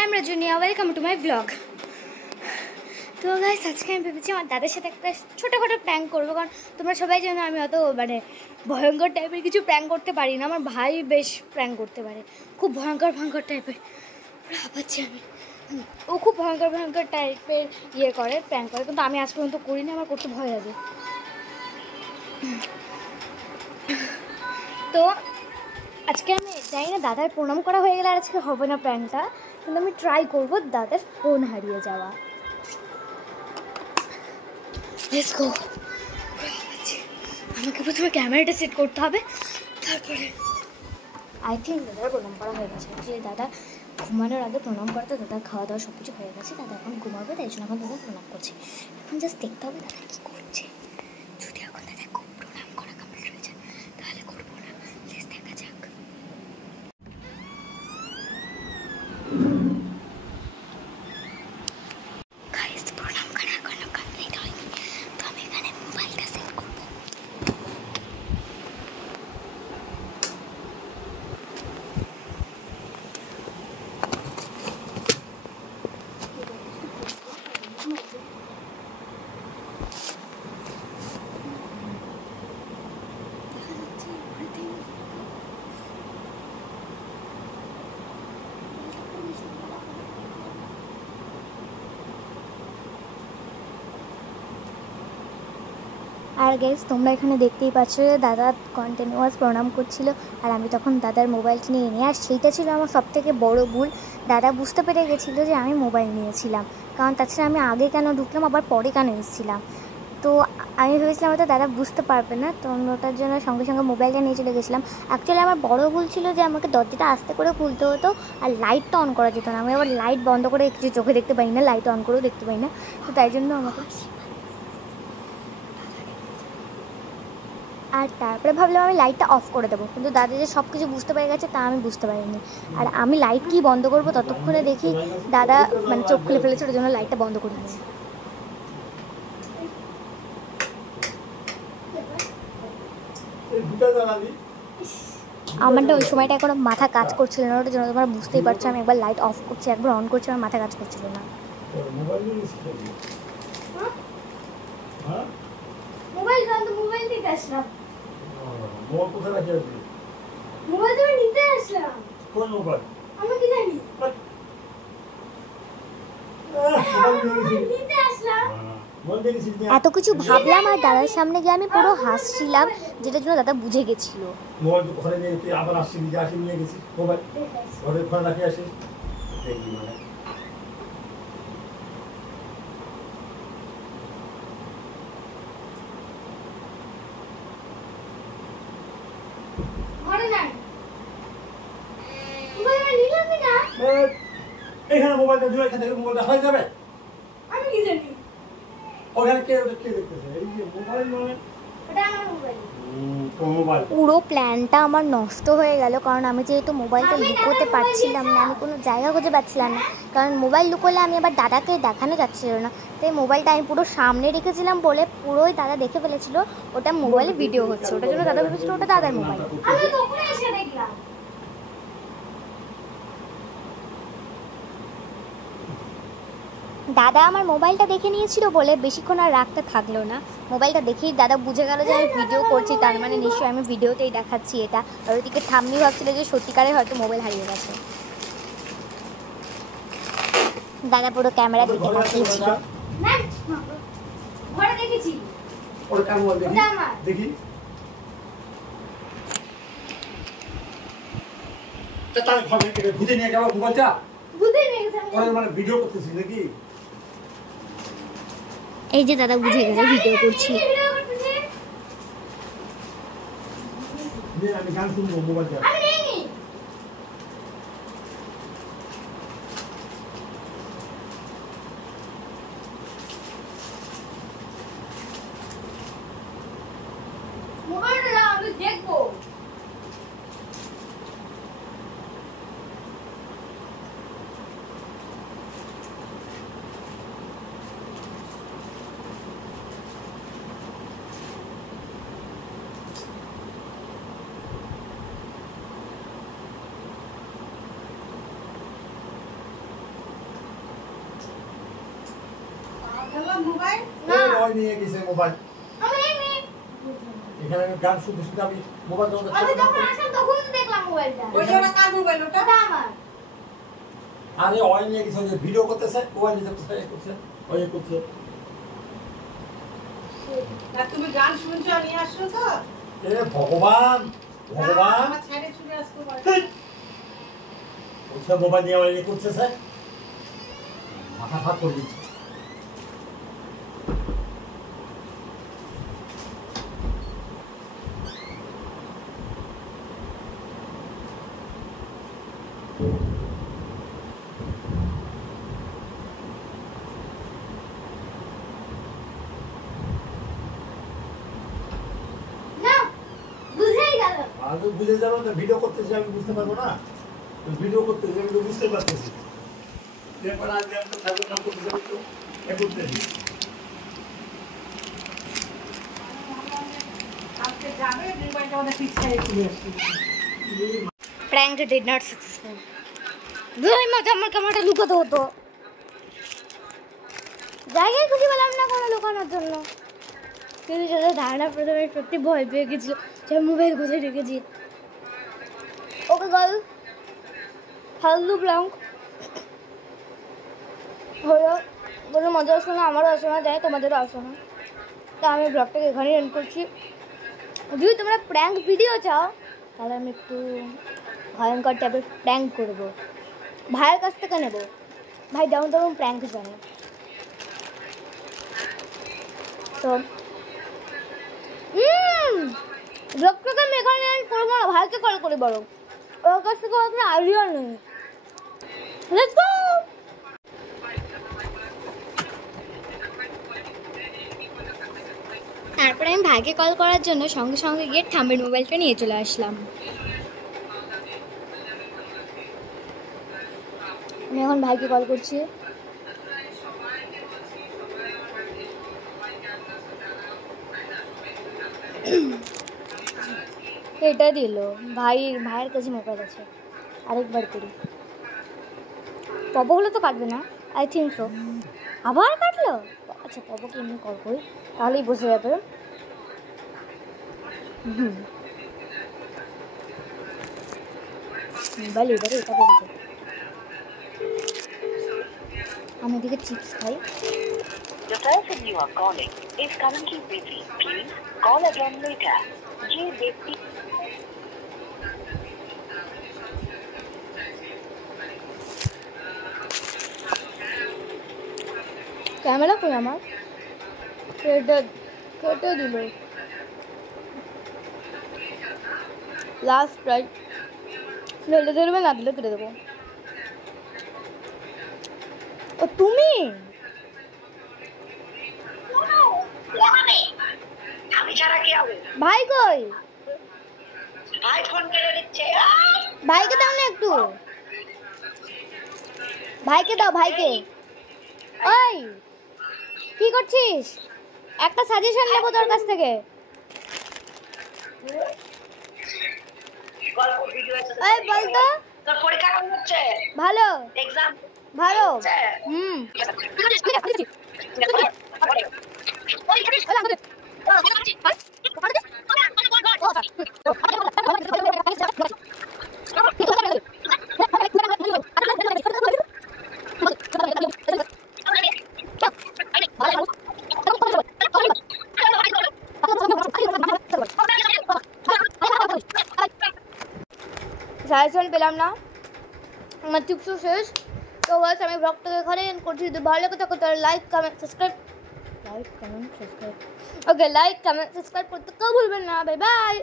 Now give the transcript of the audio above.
I am Rajunia. Welcome to my vlog. তো guys আজকে আমি ভেবেছি আমার দাদার সাথে একটা ছোটোখাটো প্র্যাঙ্ক করবো, কারণ তোমরা সবাই জানো আমি অত ভয়ঙ্কর টাইপের কিছু প্র্যাঙ্ক করতে পারি না। আমার ভাই বেশ প্র্যাঙ্ক করতে পারে, খুব ভয়ঙ্কর টাইপের। ভাবছি আমি ও খুব ভয়ঙ্কর টাইপের করে প্র্যাঙ্ক করে, কিন্তু আমি আজ পর্যন্ত করিনি, আমার করতে ভয় লাগে। তো আজকে আমি জানি না দাদার প্রণাম করা হয়ে গেলে আর আজকে হবে না প্র্যাঙ্কটা, কিন্তু আমি ট্রাই করবো দাদার ফোন হারিয়ে যাওয়া। Let's go. আমাকে প্রথমে ক্যামেরাটা সেট করতে হবে, তারপরে আই থিঙ্ক দাদার প্রণাম করা হয়ে গেছে। অ্যাকচুয়ালি দাদা ঘুমানোর আগে প্রণাম করতে, দাদার খাওয়া দাওয়া সব কিছু হয়ে গেছে, দাদা এখন ঘুমাবে, তাই জন্য এখন দাদা প্রণাম করছে। এখন জাস্ট দেখতে হবে দাদা কী করছে। যদি এখন দাদা খুব প্রণাম করা কমপ্লিট হয়ে যায় তাহলে করবো না, প্লিজ দেখা যাক। আর গাইস তোমরা এখানে দেখতেই পাচ্ছ যে দাদা কন্টিনিউয়াস প্রণাম করছিল, আর আমি তখন দাদার মোবাইলটা নিয়ে আর সেইটা ছিল আমার সবথেকে বড় ভুল। দাদা বুঝতে পেরে গেছিলো যে আমি মোবাইল নিয়েছিলাম, কারণ তাছাড়া আমি আগে কেন ঢুকলাম আবার পরে কেন এসেছিলাম। তো আমি ভেবেছিলাম হয়তো দাদা বুঝতে পারবে না, তো আমি ওটার জন্য সঙ্গে সঙ্গে মোবাইলটা নিয়ে চলে গেছিলাম। অ্যাকচুয়ালি আমার বড় ভুল ছিল যে আমাকে দরজাটা আস্তে করে খুলতে হতো আর লাইটটা অন করা যেত না। আমি আবার লাইট বন্ধ করে কিছু চোখে দেখতে পাই না, লাইট অন করেও দেখতে পাই না, তো তাই জন্য আমাকে। আর তারপরে ভাবলাম আমি লাইটটা অফ করে দেবো, কিন্তু দাদা যে সব কিছু বুঝতে পেরে গেছে তা আমি বুঝতে পারিনি। আর আমি লাইট কি বন্ধ করবো ততক্ষণে দেখি দাদা চোখ খুলে ফেলেছে, ওর জন্য লাইটটা বন্ধ করে দিয়েছি। আমারটা ওই সময়টা এখনো মাথা কাজ করছিল না, ওটার জন্য তোমরা বুঝতেই পারছো আমি একবার লাইট অফ করছি একবার অন করছি, আমার মাথা কাজ করছিল না। মোবাইল নিতে আসলাম। মোবাইল কোথায় রাখি আছে? মোবাইল তো নিতে আসলাম। কোন মোবাইল? আমি কি জানি। নিতে আসলাম। এত কিছু ভাবলাম আর দাদার সামনে গিয়ে আমি পুরো হাসছিলাম, যেটার জন্য দাদা বুঝে গেছিল। মোবাইল তো ঘরে নিয়ে তুই আবার আসছিস, যে আসি নিয়ে গেছিস মোবাইল ঘরে ঘরে রাখি আসিস। দেখি মানে এখানে মোবাইলটা জুড়ে এখান থেকে মোবাইলটা হয়ে যাবে। আমি কি জানি ওখানে কে দেখতেছে? এই যে মোবাইল মানে এটা আমার মোবাইল। পুরো প্ল্যানটা আমার নষ্ট হয়ে গেল, কারণ আমি যেহেতু মোবাইলটা লুকোতে পারছিলাম না, আমি কোনো জায়গা খুঁজে পাচ্ছিলাম না, কারণ মোবাইল লুকোলে আমি আবার দাদাকে দেখানো যাচ্ছিল না। তাই মোবাইলটা আমি পুরো সামনে রেখেছিলাম বলে পুরোই দাদা দেখে ফেলেছিল ওটা মোবাইলে ভিডিও হচ্ছে, ওটার জন্য দাদা ভেবেছিল ওটা দাদার মোবাইল। আমি তখন এসে দেখলাম দাদা আমার মোবাইলটা দেখে নিয়েছিল বলে বেশিক্ষণ আর রাখতে থাকলো না। মোবাইলটা দেখেই দাদা বুঝে গেল যে আমি ভিডিও করছি, তার মানে নিশ্চয়ই আমি ভিডিওতেই দেখাচ্ছি এটা। আর ওইদিকে ঠাম্মি ভাবছিল যে সত্যিকারে হয়তো মোবাইল হারিয়ে গেছে। দাদা পুরো ক্যামেরার দিকে তাকিয়েছিল। দেখি তার ঘরে বুঝে নিয়ে গেল মোবাইলটা, মানে ভিডিও করতেছি নাকি? এই যে দাদা বুঝে গেছে ভিডিও করছি। আমি গান শুনবো মোবাইলটা। মোবাইলটা আমি দেখবো। মোবাইল না ওই নিয়ে গেছে মোবাইল আমি এমনি এখানে আমি গান শুনতে শুনতে আমি মোবাইল ধরে আমি যখন আসলাম তখন তো দেখলাম মোবাইলটা ওটা কার মোবাইল ওটা ওটা আমার আরে ওই নিয়ে গেছে যে ভিডিও করতেছে ওই নিয়ে করতেছে ওই করছে আর তুমি গান শুনছো নিয়ে আসছো তো এ ভগবান ভগবান আমার ছেড়ে ছুটে আসতে পারে ওই মোবাইল নিয়ে ওই করতেছে মাথা ফাট করে দিচ্ছে না বুঝেই গেল আমি বুঝে যাবো না ভিডিও করতেছি আমি বুঝতে পারবো না ভিডিও করতেছি আমি তো বুঝতে পারতেছি এরপর আজকে আমি তো ঠাকুর নাম করতে যাবো তো এ করতেছি আজকে যাবে মোবাইলটা ওদের পিছনে চলে আসছে Prank did not successful. দুই মাথা আমার ক্যামেরাটা লুকাতে হতো জায়গায় খুঁজে পেলাম না কোনো লুকানোর জন্য কিন্তু সেটা ধারণা প্রথমে সত্যি ভয় পেয়ে গেছিল যে মোবাইল কোথায় রেখেছি ওকে গার্ল হ্যালো প্রাঙ্ক হলো কোনো মজা আসো না আমারও আসো না যাই তোমাদেরও আসো না তা আমি ব্লগটাকে এখানেই এন্ড করছি যদি তোমরা প্র্যাঙ্ক ভিডিও চাও তাহলে আমি একটু ভয়ঙ্কর টাইপের প্র্যাঙ্ক করবো ভাইয়ের কাছ থেকে নেব ভাই দারুণ দারুণ প্র্যাঙ্ক জানে তো ব্লগটাকে আমি এখানে এন্ড করবো না ভাইকে কল করি বড় ওর কাছ থেকে কোনো আইডিয়া নেই লেটস গো তারপরে আমি ভাইকে কল করার জন্য সঙ্গে সঙ্গে গিয়ে ঠাম্মির মোবাইলটা নিয়ে চলে আসলাম আমি এখন ভাইকে কল করছি এটা দিল ভাইয়ের কাছে মোবাইল আছে আরেকবার করি পপো হলে তো কাটবে না আই থিঙ্ক সো আবার কাটলো আচ্ছা পপোকে এমনি কল করি তাহলেই বসে যাবে মোবাইল এবারে এটা পড়েছে আমি এদিকে চিপস খাই The person you are calling is currently busy. Please call again later. যে ব্যক্তি ক্যামেরা কই আমার কেটে দিল লাস্ট প্রাইজ ঢেলে ধরবে না দিলে কেটে দেবো ও তুমি আমি ছাড়া কে হবে ভাই কই ভাই ফোন কেটে দিচ্ছে ভাইকে দাও না একটু ভাইকে দাও ভাইকে ওই কি করছিস একটা সাজেশন নেবো তোর কাছ থেকে গল্প ভিডিও আছে ওই বল তো তোর পরীক্ষা কেমন হচ্ছে ভালো এক্সাম ভালো হুম সাজেশন পেলাম না আমার টিপসও শেষ তো বাস আমি ব্লগটাকে এখানে এন্ড করছি যদি ভালো লাগে থাকে তাহলে like comment subscribe okay like comment subscribe করতে কেউ ভুলবেন না বাই বাই